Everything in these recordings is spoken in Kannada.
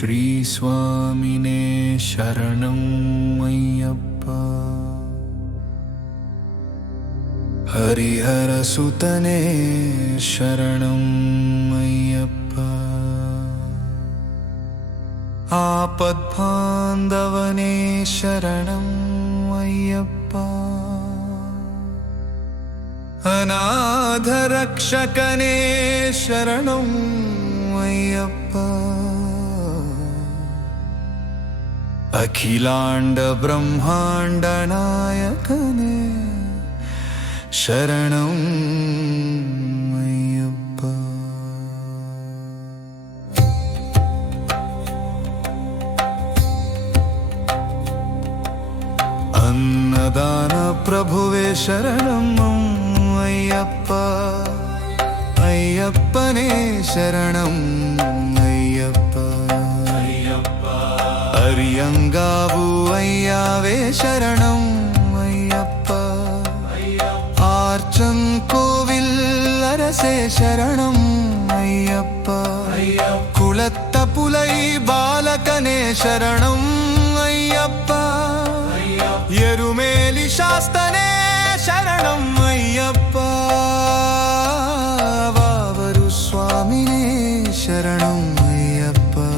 श्री स्वामिने शरणं अय्यप्पा। हरिहर सुतने शरणं अय्यप्पा। आपद्बान्धवने शरणं अय्यप्पा। अनाथरक्षकने शरणं अय्यप्पा। अखिलांड ब्रह्मांड नायकने शरणं अय्यप्पा। अन्नदान प्रभुवे शरणं अय्यप्पा। अय्यप्पने शरणं अय्यप्पा। अरियंगावु अय्यावे शरणं अय्यप्पा। आर्चन कोविल अरसे शरणं अय्यप्पा। कुलत्तपुलै बालकने शरणं अय्यप्पा। यरुमेलि शास्तने शरणं अय्यप्पा। वावरु स्वामिने शरणं अय्यप्पा।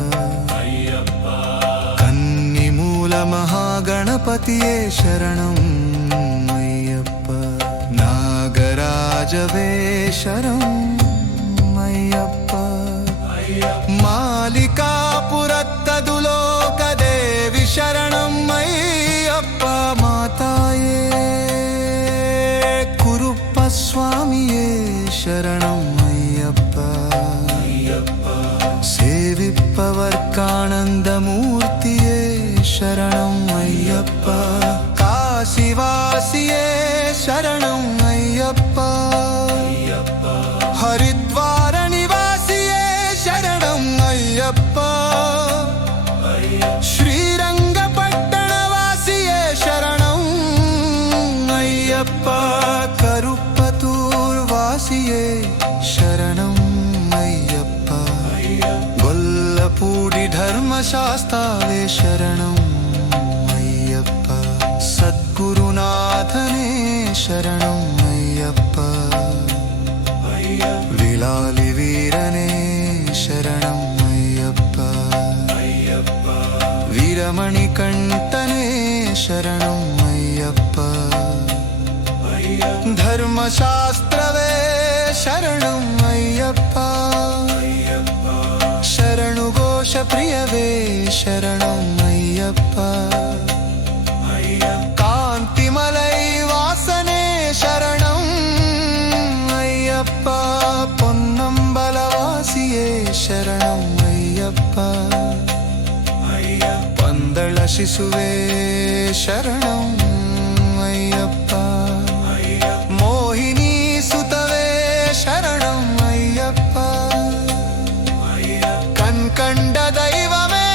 कन्निमूल महागणपतिये शरणं अय्यप्पा। नागराजवे शरणं अय्यप्पा। मालिकापुरत्तदुलोकदेवि शरणं अय्यप्पा। माताये कुरुप्प स्वामिये शरणं अय्यप्पा। सेविप्पवर्कानन्दमूर्तिये शरणं अय्यप्पा। काशीवासिये शरणं अय्यप्पा। हरिद्वार निवासिये शरणं अय्यप्पा। श्रीरंगपट्टणवासिये शरणं अय्यप्पा। करुप्पतूर्वासिये शरणं अय्यप्पा। गोल्लपूडि धर्मशास्तावे शरणं अय्यप्पा। सद्गुरुनाथने शरणं अय्यप्पा। विलालि वीरने शरणं अय्यप्पा। वीरमणिकण्ठने शरणं अय्यप्पा। धर्मशास्त्रवे शरणं अय्यप्पा। शरणुघोषप्रियवे शरणं अय्यप्पा। कान्तिमलै वासने शरणं अय्यप्पा। पोन्नम्बलवासिये शरणं अय्यप्पा। पंदळ शिशुवे शरणं अय्यप्पा। मोहिनी सुतवे शरणं अय्यप्पा। कन्कण्ड दैवमे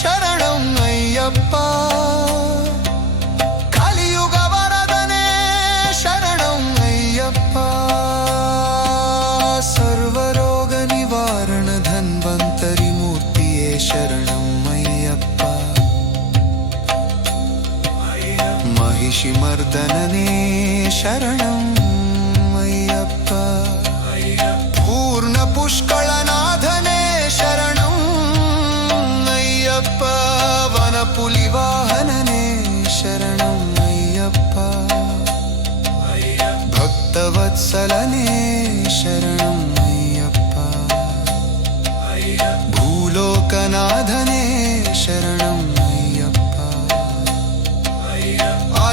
शरणं अय्यप्पा। कलियुग वरदने शरणं अय्यप्पा। सर्वरोग निवारण धन्वन्तरि मूर्तिये शरणं अय्यप्पा। महिषिमर्दनने शरणं अय्यप्पा। पूर्ण पुष्कळनाथने शरणं अय्यप्पा। वनपुलिवाहनने शरणं अय्यप्पा। भक्तवत्सलने शरणं अय्यप्पा। भूलोकनाथने शरणं अय्यप्पा।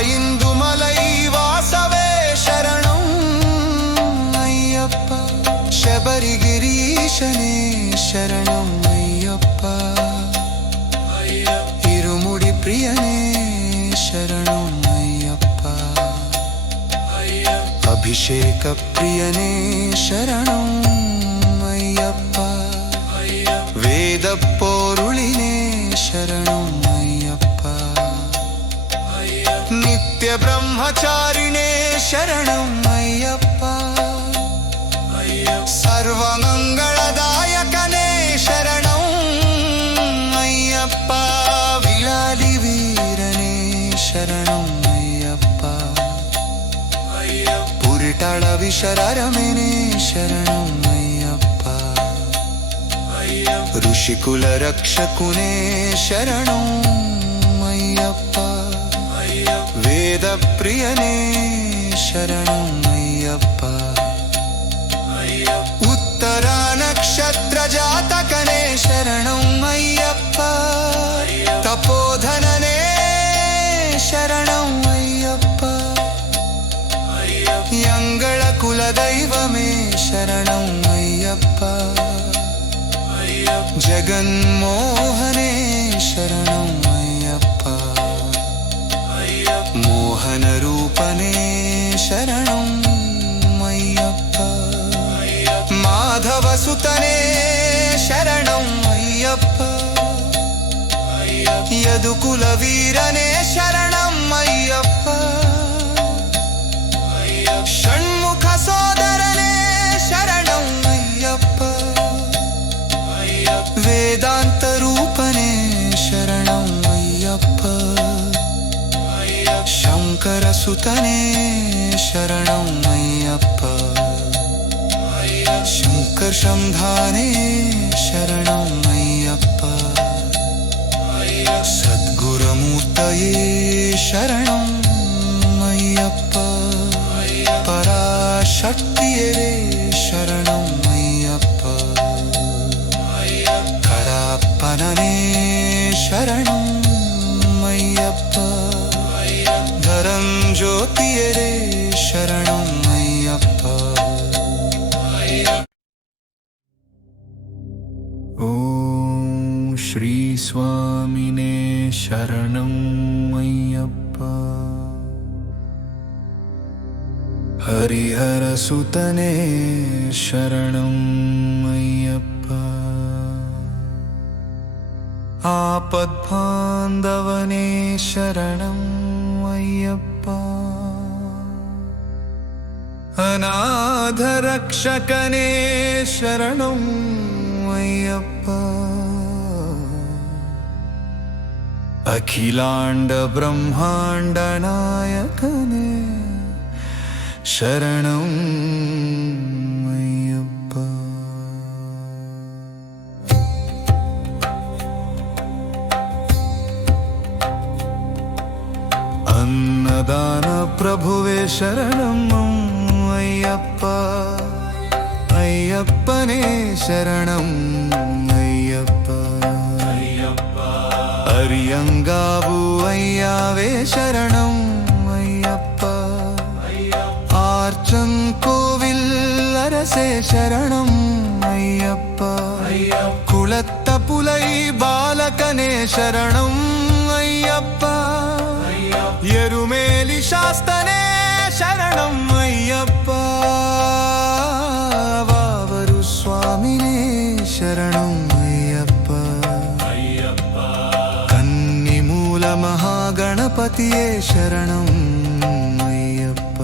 इंदुमलै वासवे शरणं अय्यप्पा। शबरिगिरीशने शरणं अय्यप्पा। इरुमुडि प्रियने शरणं अय्यप्पा। अभिषेक प्रियने शरणं अय्यप्पा। वेदपोरुळिने शरणं अय्यप्पा। नित्य ब्रह्मचारिणे शरणं अय्यप्पा। सर्वमंगलदायकने शरणं കളവിശരമേനെ ശരണം അയ്യപ്പ ഋഷികുല രക്ഷകുനേ ശരണം അയ്യപ്പ വേദപ്രിയനേ ശരണം അയ്യപ്പ ഉത്തരാ നക്ഷത്ര ജാതകനേ ശരണം അയ്യപ്പ തപോധനനേ ശരണം അയ്യപ്പ യങ്ങള കുലദൈവമേ ശരണം അയ്യപ്പ ജഗന്മോഹനേ ശരണം അയ്യപ്പ മോഹനരൂപനേ ശരണം അയ്യപ്പ മാധവസുതനേ ശരണം അയ്യപ്പ യദുകുലവീരനേ ശരണം അയ്യപ്പ ഷൺമുഖ സോദരനേ ശരണം അയ്യപ്പ വേദാന്തരൂപനേ ശരണം അയ്യപ്പ ശങ്കരസുതനേ ശരണം അയ്യപ്പ ശങ്കർഷംധാനേ ശരണം അയ്യപ്പ സദ്ഗുരുമൂർത്തയേ ശരണം അയ്യപ്പ പരാശക്തിയേ ശരണം അയ്യപ്പ കരാപ്പനനേ ശരണം അയ്യപ്പ ധരം ജ്യോതിയേ ശരണം അയ്യപ്പ ഓം ശ്രീ സ്വാമിനേ ശരണം അയ്യപ്പ ഹരിഹരസുതനേ ശരണം അയ്യപ്പ ആപദ്ബാന്ധവനേ ശരണം അയ്യപ്പ അനാഥരക്ഷകനേ ശരണം അയ്യപ്പ അഖിലാണ്ട ബ്രഹ്മാണ്ട നായകനേ ശരണം അയ്യപ്പ അന്നദാന പ്രഭുവേ ശരണം അയ്യപ്പ അയ്യപ്പനേ ശരണം അയ്യപ്പ അരിയങ്കാവു അയ്യാവേ ശരണം അയ്യപ്പ ആർച്ചൻ കോവിൽ അരസേ ശരണം അയ്യപ്പ കുളത്തപുലൈ ബാലകനേ ശരണം അയ്യപ്പ എരുമേലി ശാസ്തനേ ശരണം അയ്യപ്പ വാവരു സ്വാമിനേ ശരണം അയ്യപ്പ കന്നിമൂല മഹാഗണപതിയേ ശരണം അയ്യപ്പ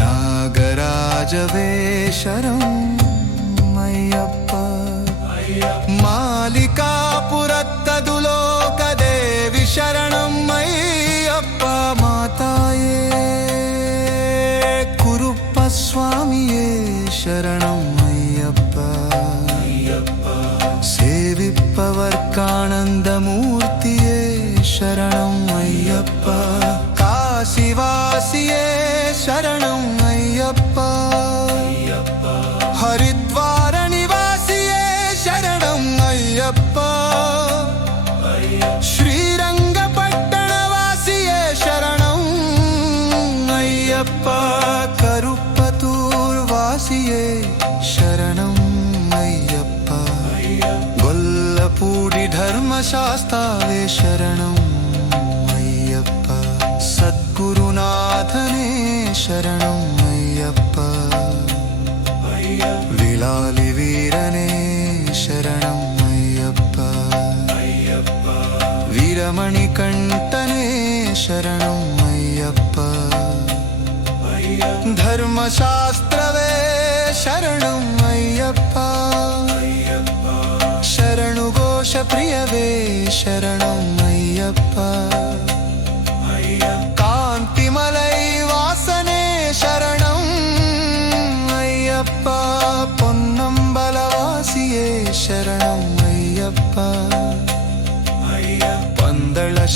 നാഗരാജവേ ശരണം അയ്യപ്പ മാലികാപുരത്തതുലോകദേവി ശരണം അയ്യപ്പ മാതായേ കുരുപ്പ സ്വാമിയേ ശരണം അയ്യപ്പ സേവിപ്പവർക്കാനന്ദമൂർത്തിയേ ശരണം അയ്യപ്പ കാശിവാസിയേ ശരണം അയ്യപ്പ ഹരിദ്വാര നിവാസിയേ ശരണം അയ്യപ്പ ശ്രീരംഗപട്ടണവാസിയേ ശരണം അയ്യപ്പ കരുപ്പത്തൂർ വാസിയേ ശരണം അയ്യപ്പ ഗൊല്ലപൂടി ധർമ്മശാസ്താവേ ശരണം അയ്യപ്പ സദ്ഗുരുനാഥനേ ശരണം അയ്യപ്പ വിലാലി വീരനേ ശരണം അയ്യപ്പ വീരമണികണ്ഠനേ ശരണം അയ്യപ്പ ധർമ്മശാസ്ത്രവേ ശരണം അയ്യപ്പ ശരണുഘോഷപ്രിയവേ ശരണം അയ്യപ്പ കാന്തിമലൈ വാസനേ ശരണം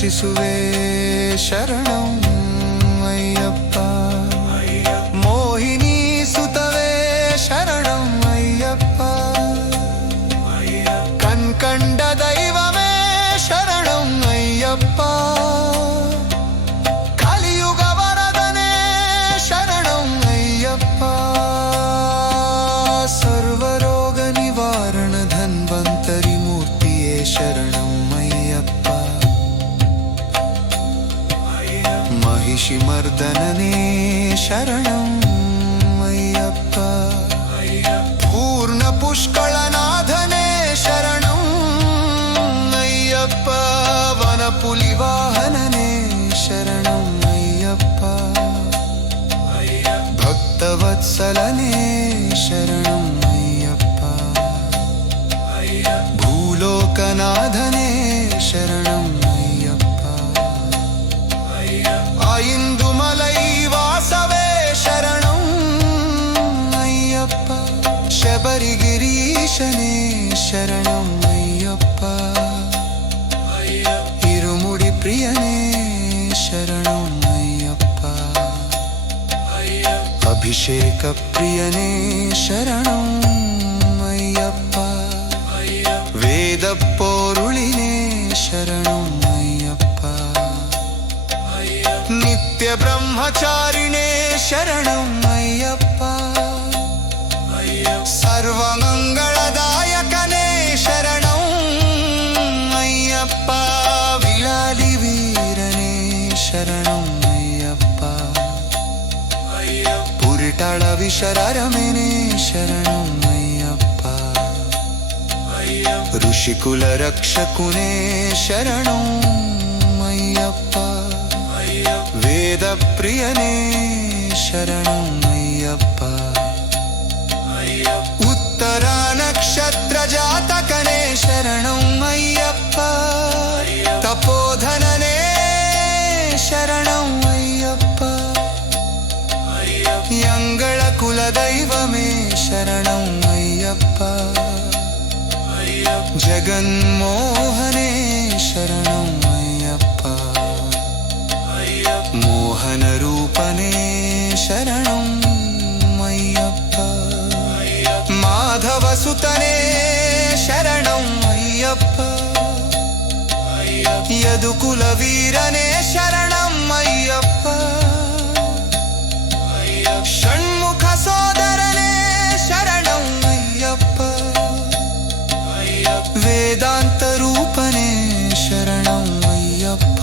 ರಕ್ಷಿಸುವೆ ಶರಣಂ ಅಯ್ಯಪ್ಪ ಮೋಹಿನಿ ಸುತವೇ ಶರಣಂ ಅಯ್ಯಪ್ಪ ಕಣ್ಕಂಡ ದೈವಮೇ ಶರಣಂ ಅಯ್ಯಪ್ಪ ಕಲಿಯುಗ ವರದನೇ ಶರಣಂ ಅಯ್ಯಪ್ಪ ಸರ್ವರೋಗ ನಿವಾರಣ ಧನ್ವಂತರಿ ಮೂರ್ತಿಯೇ ಶರಣಂ ಅಯ್ಯಪ್ಪ महिषि मर्दनने शरणं अय्यप्प पूर्ण पुष्कळनाथने शरणं अय्यप्प वनपुलिवाहनने शरणं अय्यप्प भक्तवत्सलने शरणं अय्यप्प भूलोकनाथने शरणं इंदुमलै वासवे शरणं अय्यप्प शबरिगिरीशने शरणं अय्यप्प इरुमुडि प्रियने शरणं अय्यप्प अभिषेक प्रियने शरणं अय्यप्प वेद पोरुळिने शरणं नित्य ब्रह्मचारिणे शरणं अय्यप्प सर्वमंगलदायकने शरणं अय्यप्प विलालि वीरने शरणं अय्यप्प पुरिटाळ विशररमेने शरणं अय्यप्प ऋषिकुल रक्षकुने शरणं अय्यप्प वेद प्रियने शरणं अय्यप्प उत्तरा नक्षत्र जातकने शरणं अय्यप्प तपोधनने शरणं अय्यप्प यंगळ कुलदैवमे शरणं अय्यप्प जगन्मोहने शरणं मोहन रूपने शरणं अय्यप्प माधव सुतने शरणं अय्यप्प यदुकुल वीरने शरणं अय्यप्प षण्मुख सोदरने शरणं अय्यप्प वेदांत रूपने शरणं अय्यप्प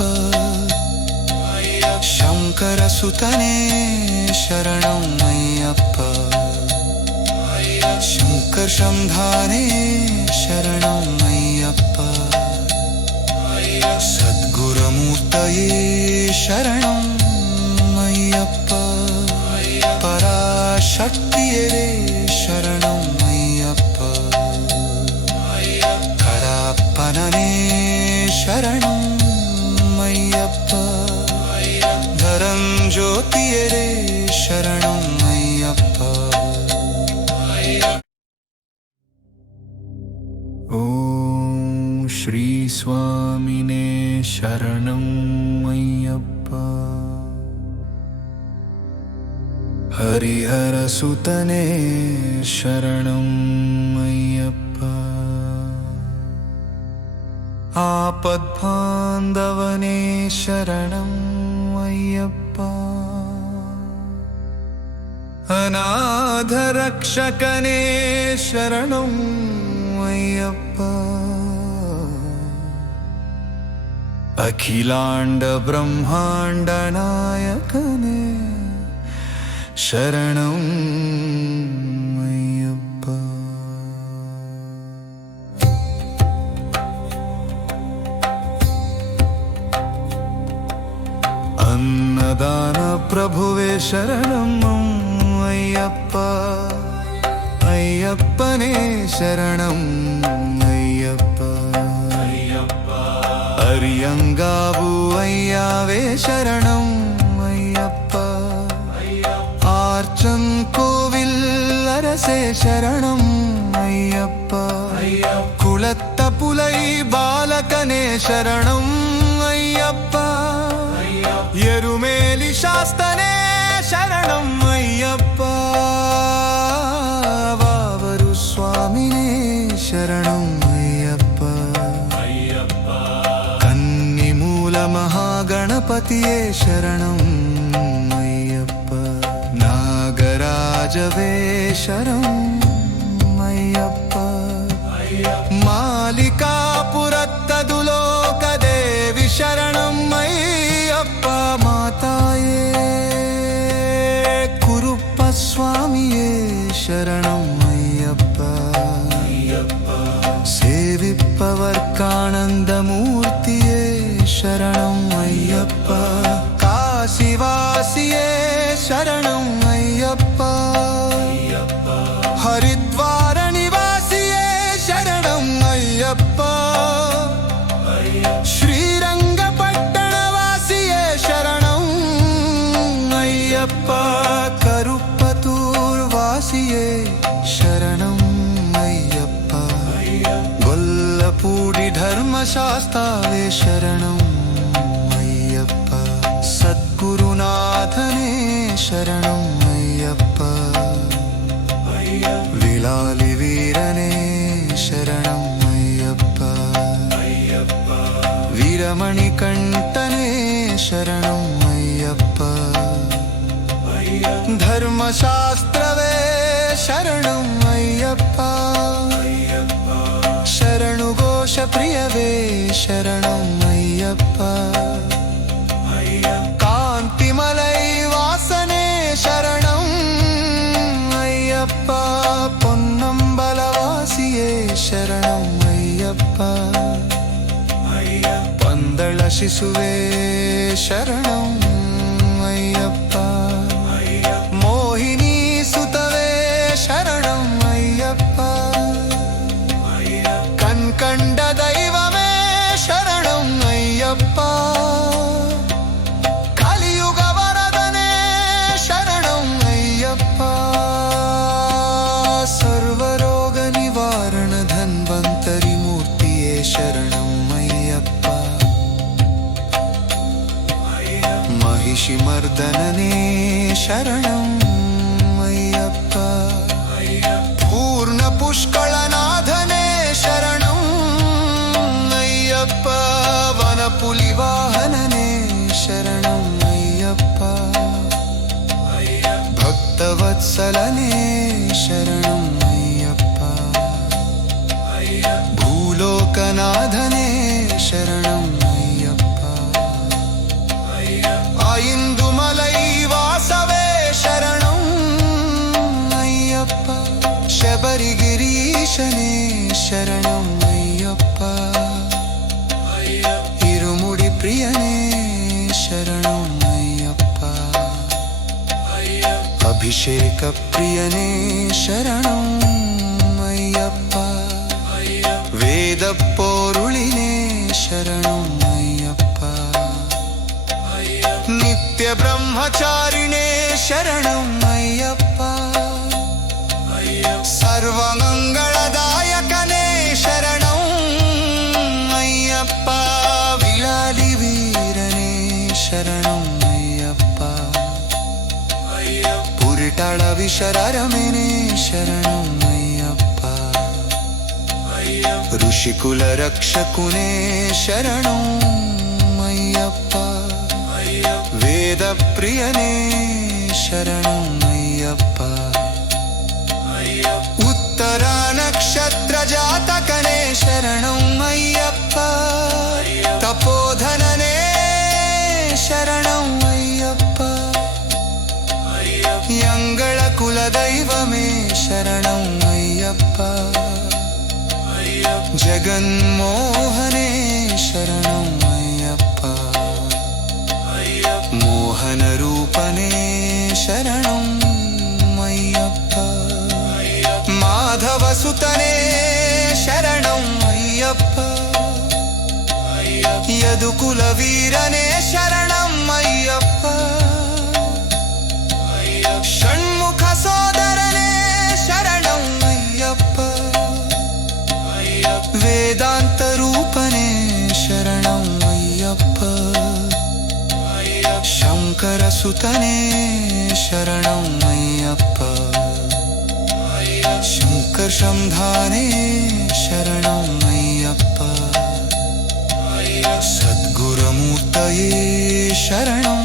शंकर सुतने शरणं अय्यप्प शंकर शंधाने शरणं अय्यप्प सद्गुरुमूर्तये शरणं अय्यप्प पराशक्तिये शरणं अय्यप्प कराप्पनने शरणं अय्यप्प धरं ज्योतिये शरणं अय्यप्प ॐ श्री स्वामिने शरणं अय्यप्प हरिहर सुतने शरणं अय्यप्प आपद्बान्धवने शरणं अय्यप्प अनाथरक्षकने शरणं अय्यप्प अखिलांड ब्रह्मांड नायकने शरणं अय्यप्प अन्नदान प्रभुवे शरणं अय्यप्प अय्यप्पने शरणं अय्यप्प अरियंगावु अय्यावे शरणं अय्यप्प आर्चं कोविल अरसे शरणं अय्यप्प कुलत्तपुलै बालकने शरणं अय्यप्प ಶಾಸ್ತನೇ ಶರಣಂ ಅಯ್ಯಪ್ಪ ವಾವರು ಸ್ವಾಮಿನೇ ಶರಣಂ ಅಯ್ಯಪ್ಪ ಕನ್ನಿಮೂಲ ಮಹಾಗಣಪತಿಯೇ ಶರಣಂ ಅಯ್ಯಪ್ಪ ನಾಗರಾಜವೇ ಶರಣಂ ಅಯ್ಯಪ್ಪ ಮಾಲಿಕಾಪುರತ್ತದುಲೋಕದೇವಿ ಶರಣಂ ಅಯ್ಯಪ್ಪ ಮಾತಾಯೇ ಕುರುಪ್ಪ ಸ್ವಾಮಿಯೇ ಶರಣಂ ಅಯ್ಯಪ್ಪ ಸೇವಿಪ್ಪವರ್ಕಾನಂದ ಮೂರ್ತಿಯೇ ಶರಣಂ ಅಯ್ಯಪ್ಪ ಕಾಶಿವಾಸಿಯೇ ಶರಣಂ ಅಯ್ಯಪ್ಪ ಹರಿದ್ವಾರ ನಿವಾಸಿಯೇ ಶರಣಂ ಅಯ್ಯಪ್ಪ ಶ್ರೀರಂಗಪಟ್ಟಣವಾಸಿಯೇ ಶರಣಂ ಅಯ್ಯಪ್ಪ ಕರುಪ್ಪತ್ತೂರ್ ವಾಸಿಯೇ ಶರಣಂ ಅಯ್ಯಪ್ಪ ಗೊಲ್ಲಪೂಡಿ ಧರ್ಮಶಾಸ್ತಾವೇ ಶರಣಂ ಅಯ್ಯಪ್ಪ ಸದ್ಗುರುನಾಥನೇ ಶರಣಂ ಅಯ್ಯಪ್ಪ ವಿಲಾಲಿ ವೀರನೇ ಶರಣಂ ಅಯ್ಯಪ್ಪ ವೀರಮಣಿಕಂಠನೇ ಶರಣಂ ಅಯ್ಯಪ್ಪ ಧರ್ಮಶಾಸ್ತ್ರವೇ ಶರಣಂ ಅಯ್ಯಪ್ಪ ಶರಣು ಘೋಷ ಪ್ರಿಯವೇ ಶರಣಂ ಅಯ್ಯಪ್ಪ ಕಾಂತಿಮಲೈ ವಾಸನೆ ಶರಣಂ ಅಯ್ಯಪ್ಪ ಪೊನ್ನಂಬಲವಾಸಿಯೇ ಶರಣಂ ಅಯ್ಯಪ್ಪ ಪಂದಳ ಶಿಶುವೇ ಶರಣಂ ಅಯ್ಯಪ್ಪ ಮೋಹಿನಿ ಸುತವೇ ಶರಣಂ ಅಯ್ಯಪ್ಪ ಕಣ್ಕಂಡ ದೈವಮೇ ಶರಣಂ ಅಯ್ಯಪ್ಪ ಕಲಿಯುಗ ವರದನೇ ಶರಣಂ ಅಯ್ಯಪ್ಪ ಸರ್ವರೋಗ ನಿವಾರಣ ಧನ್ವಂತರಿ ಮೂರ್ತಿಯೇ ಶರಣಂ ಅಯ್ಯಪ್ಪ ಮಹಿಷಿ ಮರ್ದನನೇ ಶರಣಂ ಅಯ್ಯಪ್ಪ ಪೂರ್ಣ ಪುಷ್ಕಳನಾಥನೇ ಶರಣಂ ಅಯ್ಯಪ್ಪ ವನಪುಲಿ ವಾಹನನೇ ಶರಣಂ ಅಯ್ಯಪ್ಪ ಭಕ್ತವತ್ಸಲನೇ ಶರಣಂ ಅಯ್ಯಪ್ಪ ಭೂಲೋಕನಾಥನೇ ಶರಣಂ ಅಯ್ಯಪ್ಪ ಐಂದುಮಲೈ ವಾಸವೇ ಶರಣಂ ಅಯ್ಯಪ್ಪ ಶಬರಿಗಿರೀಶನೇ ಶರಣಂ ಅಯ್ಯಪ್ಪ ಇರುಮುಡಿ ಪ್ರಿಯನೇ ಶರಣಂ ಅಯ್ಯಪ್ಪ ಅಭಿಷೇಕ ಪ್ರಿಯನೇ ಶರಣಂ ಅಯ್ಯಪ್ಪ ವೇದ ಪೋರುಳಿನೇ ಶರಣಂ ಅಯ್ಯಪ್ಪ ನಿತ್ಯ ಬ್ರಹ್ಮಚಾರಿಣೇ ಶರಣಂ ಅಯ್ಯಪ್ಪ ಸರ್ವಮಂಗಳದಾಯಕನೇ ಶರಣಂ ಅಯ್ಯಪ್ಪ ವಿಲಾಲಿ ವೀರನೇ ಶರಣಂ ಅಯ್ಯಪ್ಪ ಪುರಿಟಳ ವಿಶರರಮೆನೇ ಶರಣಂ ಅಯ್ಯಪ್ಪ ಋಷಿಕುಲ ರಕ್ಷಕುನೇ ಶರಣಂ ಅಯ್ಯಪ್ಪ ವೇದ ಪ್ರಿಯನೇ ಶರಣಂ ಅಯ್ಯಪ್ಪ ಉತ್ತರ ನಕ್ಷತ್ರ ಜಾತಕನೇ ಶರಣಂ ಅಯ್ಯಪ್ಪ ತಪೋಧನನೇ ಶರಣಂ ಅಯ್ಯಪ್ಪ ಯಂಗಳ ಕುಲದೈವಮೇ ಶರಣಂ ಅಯ್ಯಪ್ಪ ಜಗನ್ಮೋಹನೇ ಶರಣಂ ಅಯ್ಯಪ್ಪ ಮೋಹನ ರೂಪನೇ ಶರಣಂ ಅಯ್ಯಪ್ಪ ಮಾಧವ ಸುತನೇ ಶರಣಂ ಅಯ್ಯಪ್ಪ ಯದುಕುಲ ವೀರನೇ ಶರಣಂ ಅಯ್ಯಪ್ಪ ಷಣ್ಮುಖ ಸೋದರನೇ ಶರಣಂ ಅಯ್ಯಪ್ಪ ವೇದಾಂತ ರೂಪನೇ ಶರಣಂ ಅಯ್ಯಪ್ಪ ಶಂಕರ ಸುತನೇ ಶರಣಂ ಅಯ್ಯಪ್ಪ ಶಂಕರ್ ಶಂಧಾನೇ ಶರಣಂ ಅಯ್ಯಪ್ಪ ಸದ್ಗುರುಮೂರ್ತಯೇ ಶರಣಂ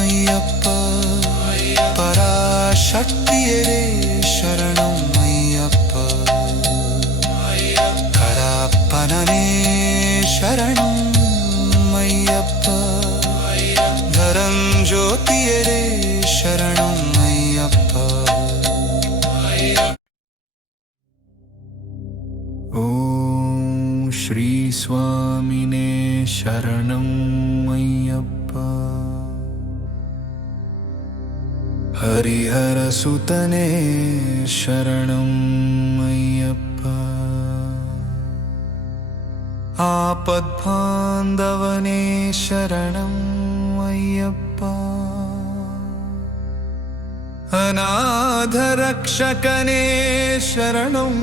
ಅಯ್ಯಪ್ಪ ಪರಾಶಕ್ತಿಯರೇ ಶರಣಂ ಅಯ್ಯಪ್ಪ ಕರಪ್ಪನೇ ಶರಣಂ ಅಯ್ಯಪ್ಪ ಧರಂಜ್ಯೋತಿಯರೇ ಶರಣಂ ಅಯ್ಯಪ್ಪ ಓಂ ಶ್ರೀ ಸ್ವಾಮಿನೇ ಶರಣಂ ಅಯ್ಯಪ್ಪ ಹರಿಹರ ಸುತನೇ ಶರಣಂ ಅಯ್ಯಪ್ಪ ಆಪದ್ಬಾಂಧವನೇ ಶರಣಂ ಅಯ್ಯಪ್ಪ ಅನಾಥರಕ್ಷಕನೇ ಶರಣಂ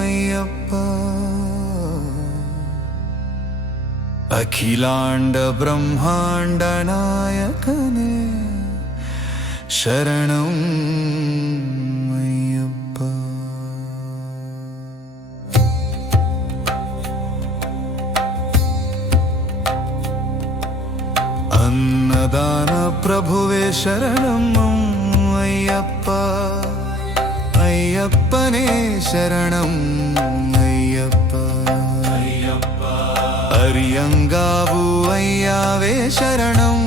ಅಯ್ಯಪ್ಪ ಅಖಿಲಾಂಡ ಬ್ರಹ್ಮಾಂಡ ನಾಯಕನೇ ಶರಣಂ ಅಯ್ಯಪ್ಪ ಅನ್ನದಾನ ಪ್ರಭುವೇ ಶರಣಂ ಅಯ್ಯಪ್ಪ ಅಯ್ಯಪ್ಪನೇ ಶರಣಂ ಅಯ್ಯಪ್ಪ ಅರಿಯಂಗಾವು ಅಯ್ಯಾವೇ ಶರಣಂ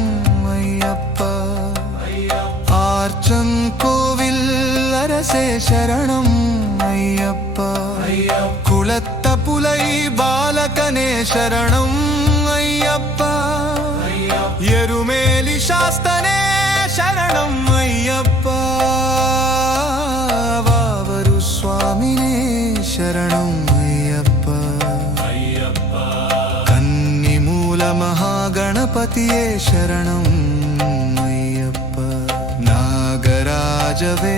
ಅಯ್ಯಪ್ಪ ಆರ್ಚನ್ ಕೋವಿಲ್ ಅರಸೇ ಶರಣಂ ಅಯ್ಯಪ್ಪ ಕುಳತ್ತ ಪುಲೈ ಬಾಲಕನೇ ಶರಣಂ ಅಯ್ಯಪ್ಪ ಎರುಮೇಲಿ ಶಾಸ್ತನೇ ಶರಣಂ ಅಯ್ಯಪ್ಪ ವಾವರು ಸ್ವಾಮಿನೇ ಶರಣಂ ಅಯ್ಯಪ್ಪ ಕನ್ನಿಮೂಲ ಮಹಾಗಣಪತಿಯೇ ಶರಣಂ ಅಯ್ಯಪ್ಪ ನಾಗರಾಜವೇ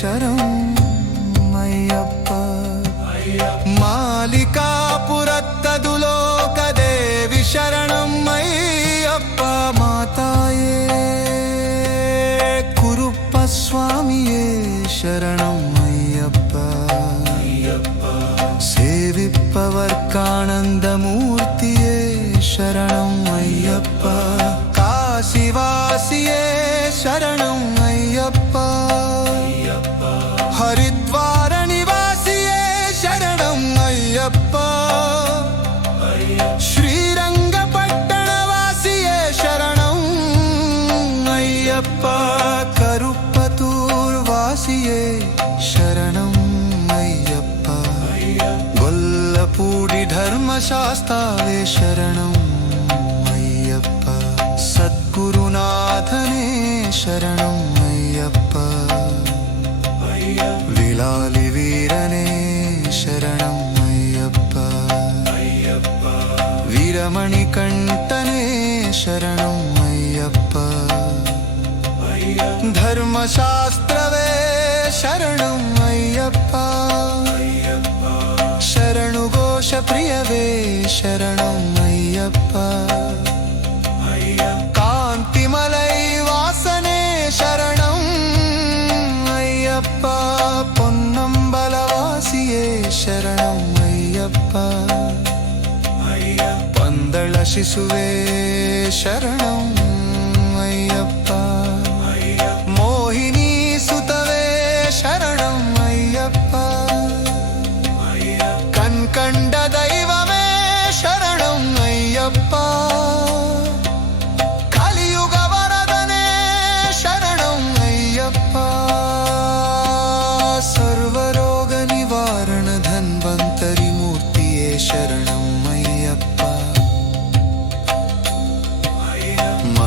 ಶರಣಂ ಅಯ್ಯಪ್ಪ ಮಾಲಿಕಾಪುರತ್ತದು ಲೋಕದೇವಿ ಶರಣಂ ಅಯ್ಯಪ್ಪ ಮಾತಾಯೇ ಕುರುಪ್ಪ ಸ್ವಾಮಿಯೇ ಶರಣಂ ಅಯ್ಯಪ್ಪ ಸೇವಿಪ್ಪವರ್ಕಾನಂದ ಮೂರ್ತಿಯೇ ಶರಣಂ ಅಯ್ಯಪ್ಪ ಕಾಶಿವಾಸಿಯೇ ಶರಣಂ ಅಯ್ಯಪ್ಪ ಹರಿದ್ವಾರ ನಿವಾಸಿಯೇ ಶರಣಂ ಅಯ್ಯಪ್ಪ ಶ್ರೀರಂಗಪಟ್ಟಣವಾಸಿಯೇ ಶರಣಂ ಅಯ್ಯಪ್ಪ ಕರುಪ್ಪತ್ತೂರ್ ವಾಸಿಯೇ ಶರಣಂ ಅಯ್ಯಪ್ಪ ಗೊಲ್ಲಪೂಡಿ ಧರ್ಮಶಾಸ್ತಾವೇ ಶರಣಂ ಅಯ್ಯಪ್ಪ ಸದ್ಗುರುನಾಥನೇ ಶರಣಂ ಅಯ್ಯಪ್ಪ ವಿಲಾಲಿ ವೀರನೇ ಶರಣಂ ಅಯ್ಯಪ್ಪ ವೀರಮಣಿಕಂಠನೇ ಶರಣಂ ಅಯ್ಯಪ್ಪ ಧರ್ಮಶಾಸ್ತ್ರವೇ ಶರಣಂ ಅಯ್ಯಪ್ಪ ಶರಣು ಘೋಷ ಪ್ರಿಯವೇ ಶರಣಂ ಅಯ್ಯಪ್ಪ ಕಾಂತಿಮಲೈ ವಾಸನೆ ಶರಣಂ ಅಯ್ಯಪ್ಪ ಪೊನ್ನಂಬಲವಾಸಿಯೇ ಶರಣಂ ಅಯ್ಯಪ್ಪ ಪಂದಳ ಶಿಶುವೇ ಶರಣಂ ಅಯ್ಯಪ್ಪ ಮೋಹಿನಿ ಸುತವೇ ಶರಣಂ ಅಯ್ಯಪ್ಪ ಕಣ್ಕಂಡ ದೈವವೇ ಶರಣಂ ಅಯ್ಯಪ್ಪ ಕಲಿಯುಗ ವರದನೇ ಶರಣಂ ಅಯ್ಯಪ್ಪ ಸರ್ವರೋಗ ನಿವಾರಣ ಧನ್ವಂತರಿ ಮೂರ್ತಿಯೇ ಶರಣಂ ಅಯ್ಯಪ್ಪ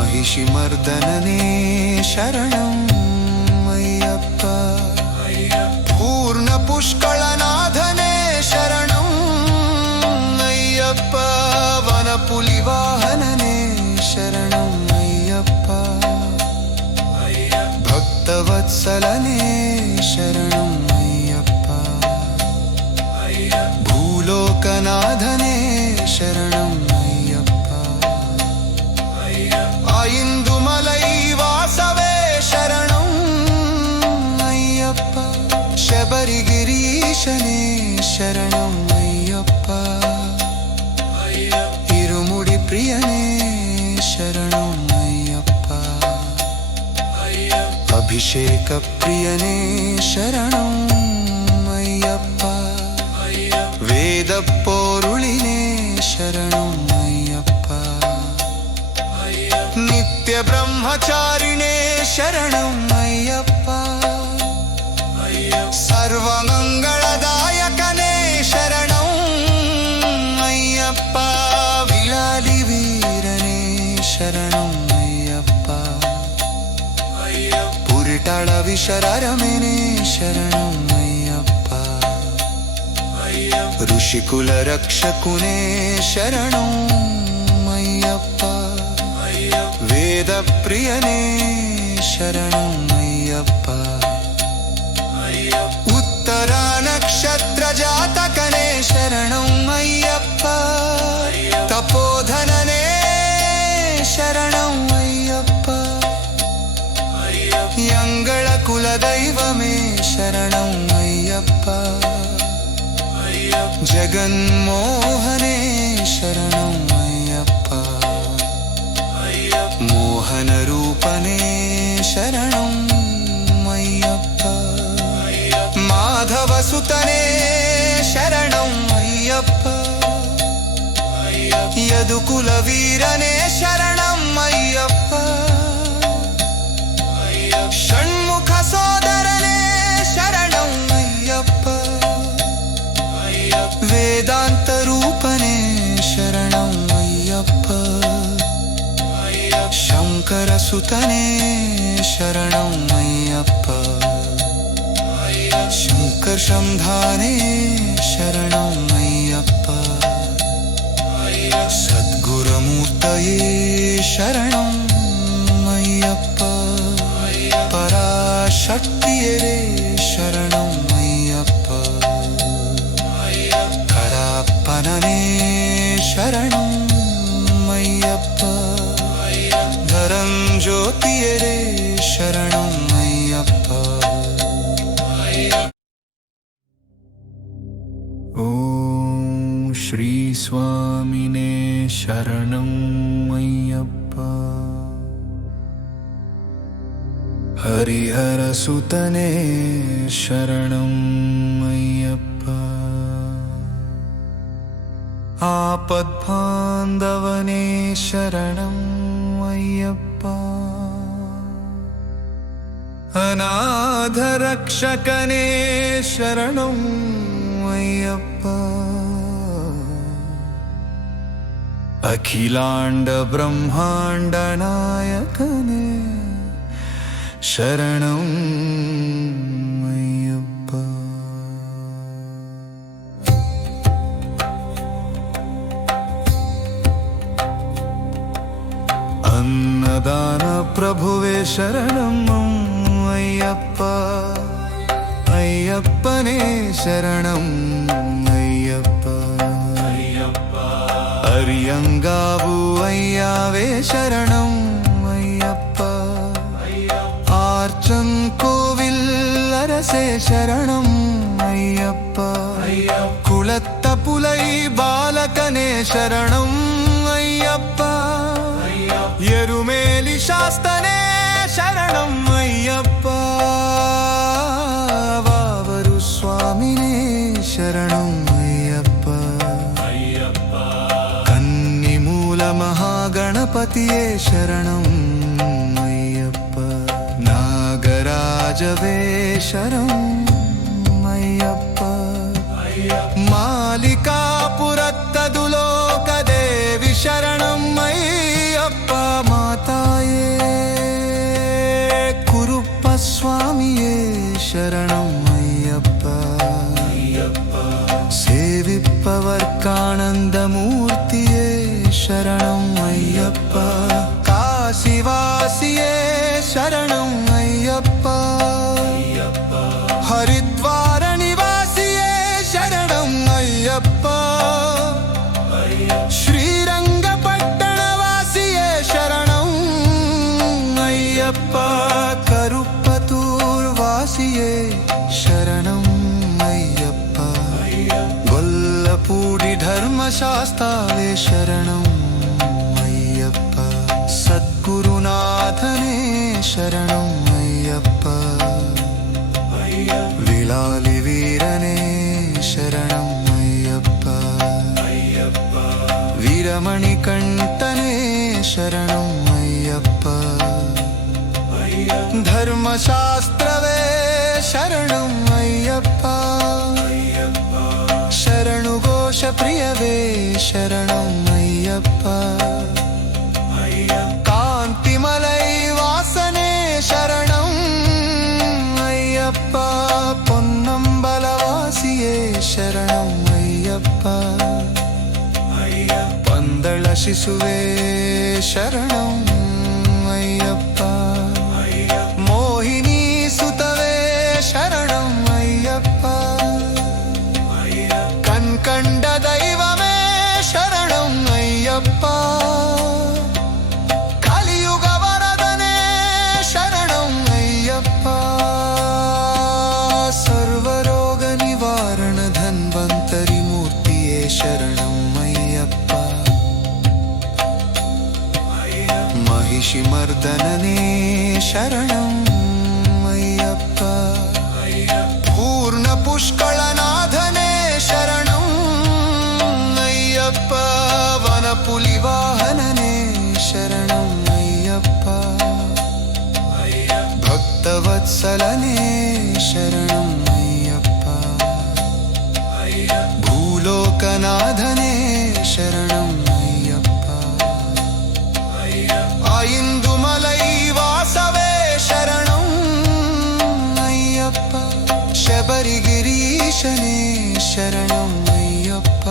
ಮಹಿಷಿಮರ್ದನನೇ ಶರಣಂ ಅಯ್ಯಪ್ಪ ಪೂರ್ಣ ಪುಷ್ಕಳನಾಥನೇ ಶರಣಂ ಅಯ್ಯಪ್ಪ ವನಪುಲಿ ವಾಹನನೇ ಶರಣಂ ಅಯ್ಯಪ್ಪ ಭಕ್ತವತ್ಸಲನೇ ಶರಣಂ ಅಯ್ಯಪ್ಪ ಭೂಲೋಕನಾಥನೇ ಶರಣಂ ಅಯ್ಯಪ್ಪ ಇಂದು ಮಲೈ ಶರಣಂ ಅಯ್ಯಪ್ಪ ಇರುಮುಡಿ ಪ್ರಿಯನೇ ಶರಣಂ ಅಯ್ಯಪ್ಪ ಅಭಿಷೇಕ ಪ್ರಿಯನೇ ಶರಣಂ ಅಯ್ಯಪ್ಪ ವೇದ ಪೋರುಳಿನೇ ಶರಣಂ ಅಯ್ಯಪ್ಪ ನಿತ್ಯ ಬ್ರಹ್ಮಚಾರಿಣೇ ಶರಣಂ ಅಯ್ಯಪ್ಪ ಸರ್ವಮಂಗಳದಾಯಕನೇ ಶರಣಂ ಅಯ್ಯಪ್ಪ ವಿಳಾಲಿ ವೀರನೇ ಶರಣಂ ಅಯ್ಯಪ್ಪ ಪುರಿಟಾಳ ವಿಶರರಮೆನೇ ಶರಣಂ ಅಯ್ಯಪ್ಪ ಋಷಿಕುಲ ರಕ್ಷಕುನೇ ಶರಣಂ ಅಯ್ಯಪ್ಪ ವೇದ ಪ್ರಿಯನೇ ಶರಣಂ ಅಯ್ಯಪ್ಪ ಉತ್ತರ ನಕ್ಷತ್ರ ಜಾತಕನೇ ಶರಣಂ ಅಯ್ಯಪ್ಪ ತಪೋಧನನೇ ಶರಣಂ ಅಯ್ಯಪ್ಪ ಯಂಗಳ ಕುಲದೈವಮೇ ಶರಣಂ ಅಯ್ಯಪ್ಪ ಜಗನ್ಮೋಹನೇ ಶರಣಂ ಅಯ್ಯಪ್ಪ ಮೋಹನ ರೂಪನೇ ಶರಣಂ ಅಯ್ಯಪ್ಪ ಮಾಧವ ಸುತನೇ ಶರಣಂ ಅಯ್ಯಪ್ಪ ಯದುಕುಲ ವೀರನೇ ಶರಣಂ ಅಯ್ಯಪ್ಪ ಷಣ್ಮುಖ ಸೋದರನೇ ಶರಣಂ ಅಯ್ಯಪ್ಪ ವೇದಾಂತ ರೂಪನೇ ಶರಣಂ ಅಯ್ಯಪ್ಪ ಶಂಕರ ಸುತನೇ ಶರಣಂ ಅಯ್ಯಪ್ಪ ಶಂಕರ ಶಂಧಾನೇ ಶರಣಂ ಅಯ್ಯಪ್ಪ ಸದ್ಗುರುಮೂರ್ತಯೇ ಶರಣಂ ಅಯ್ಯಪ್ಪ ಪರಾಶಕ್ತಿಯರೇ ಶರಣಂ ಅಯ್ಯಪ್ಪ ಕರಾಪ್ಪನೇ ಶರಣಂ ಅಯ್ಯಪ್ಪ ಧರಂಜ್ಯೋತಿಯರೇ ಶರಣಂ ಅಯ್ಯಪ್ಪ ಓಂ ಶ್ರೀ ಸ್ವಾಮಿನೇ ಶರಣಂ ಅಯ್ಯಪ್ಪ ಹರಿಹರ ಸುತನೇ ಶರಣಂ ಅಯ್ಯಪ್ಪ ಆಪದ್ಬಾಂಧವನೇ ಶರಣಂ ಅಯ್ಯಪ್ಪ ಅನಾಥ ರಕ್ಷಕನೇ ಶರಣಂ ಅಯ್ಯಪ್ಪ ಅಖಿಲಾಂಡ ಬ್ರಹ್ಮಾಂಡ ನಾಯಕನೇ ಶರಣಂ ಅಯ್ಯಪ್ಪ ಅನ್ನದಾನ ಪ್ರಭುವೇ ಶರಣಂ ಅಯ್ಯಪ್ಪ ಅಯ್ಯಪ್ಪನೇ ಶರಣಂ ಅಯ್ಯಪ್ಪ ಅರಿಯಂಗಾವು ಅಯ್ಯಾವೇ ಶರಣಂ ಅಯ್ಯಪ್ಪ ಆರ್ಚನ್ ಕೋವಿಲ್ ಅರಸೆ ಶರಣಂ ಅಯ್ಯಪ್ಪ ಕುಳತ್ತ ಪುಲೈ ಬಾಲಕನೇ ಶರಣಂ ಅಯ್ಯಪ್ಪ ಎರುಮೇಲಿ ಶಾಸ್ತನೇ ಶರಣಂ ಅಯ್ಯಪ್ಪ ವಾವರು ಸ್ವಾಮಿನೇ ಶರಣಂ ಅಯ್ಯಪ್ಪ ಕನ್ನಿಮೂಲ ಮಹಾಗಣಪತಿಯೇ ಶರಣಂ ಅಯ್ಯಪ್ಪ ನಾಗರಾಜವೇ ಶರಣಂ ಅಯ್ಯಪ್ಪ ಮಾಲಿಕಾಪುರತ್ತದು ಲೋಕದೇವಿ ಶರಣಂ ಅಯ್ಯಪ್ಪ ಮಾತಾಯೇ ಕುರುಪ್ಪ ಸ್ವಾಮಿಯೇ ಶರಣಂ ಅಯ್ಯಪ್ಪ ಸೇವಿಪ್ಪವರ್ಕಾನಂದ ಮೂರ್ತಿಯೇ ಶರಣಂ ಅಯ್ಯಪ್ಪ ಕಾಶಿವಾಸಿಯೇ ಶರಣಂ ಅಯ್ಯಪ್ಪ ಹರಿದ್ವಾರ ನಿವಾಸಿಯೇ ಶರಣಂ ಅಯ್ಯಪ್ಪ ಶ್ರೀರಂಗಪಟ್ಟಣ ವಾಸಿಯೇ ಶರಣಂ ಅಯ್ಯಪ್ಪ ಕರುಪ್ಪತ್ತೂರ್ ವಾಸಿಯೇ ಶರಣಂ ಅಯ್ಯಪ್ಪ ധർമ്മശാസ്താവേ ശരണം അയ്യപ്പ സദ്ഗുരുനാഥനേ ശരണം അയ്യപ്പ വിളാലി വീരനേ ശരണം അയ്യപ്പ വീരമണികണ്ഠനേ ശരണം അയ്യപ്പ ധർമ്മശാസ്ത്രവേ ശരണം അയ്യപ്പ ശരണുഘോഷപ്രിയവേ ശരണം അയ്യപ്പ കാന്തിമലൈ വാസനേ ശരണം അയ്യപ്പ പൊന്നമ്പലവാസിയേ ശരണം അയ്യപ്പ പന്തള ശിശുവേ ശരണം അയ്യപ്പ മോഹിനി സുതവേ ശരണം അയ്യപ്പ കൺകണ്ട ദൈവമേ ശരണം അയ്യപ്പ കലിയുഗ വരദനേ ശരണം അയ്യപ്പ സർവരോഗ നിവാരണ ധന്വന്തരി മൂർത്തിയേ ശരണം അയ്യപ്പ महिषि मर्दनने शरणं अय्यप्प पूर्ण पुष्कळनाथने शरणं अय्यप्प वनपुलिवाहनने शरणं अय्यप्प भक्तवत्सलने शरणं अय्यप्प भूलोकनाथने शरणं इंदुमलै वासवे शरणं अय्यप्प शबरिगिरीशने शरणं अय्यप्प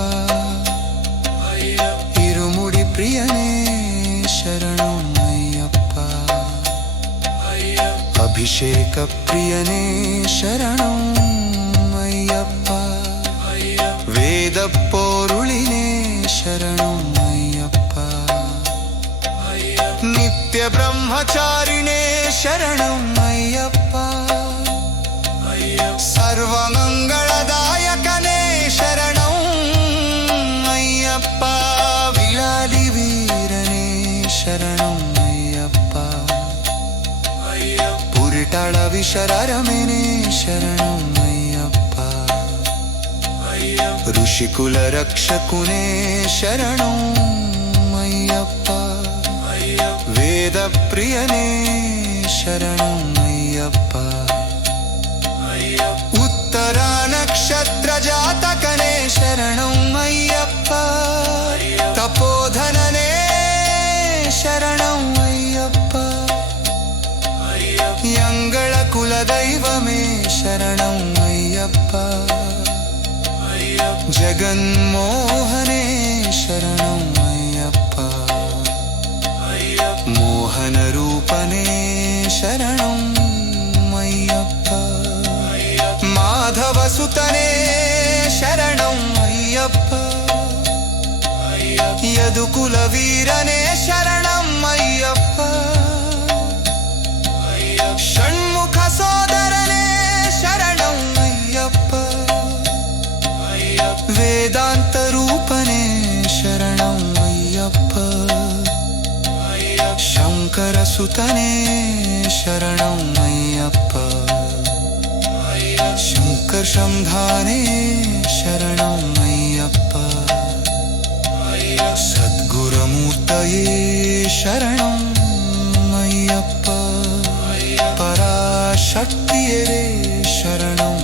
इरुमुडि प्रियने शरणं अय्यप्प अभिषेक प्रियने शरणं अय्यप्प वेद पोरुळिने शरणं नित्य ब्रह्मचारिणे शरणं अय्यप्प सर्वमंगलदायकने शरणं अय्यप्प विलालि वीरने शरणं अय्यप्प पुरिटाळ विशररमेने शरणं अय्यप्प ऋषिकुल रक्षकुने शरणं अय्यप्प वेद प्रियने शरणं अय्यप्प उत्तरा नक्षत्र जातकने शरणं अय्यप्प तपोधनने शरणं अय्यप्प यंगळ कुलदैवमे शरणं अय्यप्प जगन्मोहने शरणं अय्यप्प मोहन रूपने शरणं अय्यप्प माधव सुतने शरणं अय्यप्प यदुकुल वीरने शरणं अय्यप्प षण्मुख सोदरने शरणं अय्यप्प वेदांत रूपने शरणं अय्यप्प शंकर सुतने शरणं अय्यप्प शंकर शंधाने शरणं अय्यप्प सद्गुरुमूर्तये शरणं अय्यप्प पराशक्तिये शरणं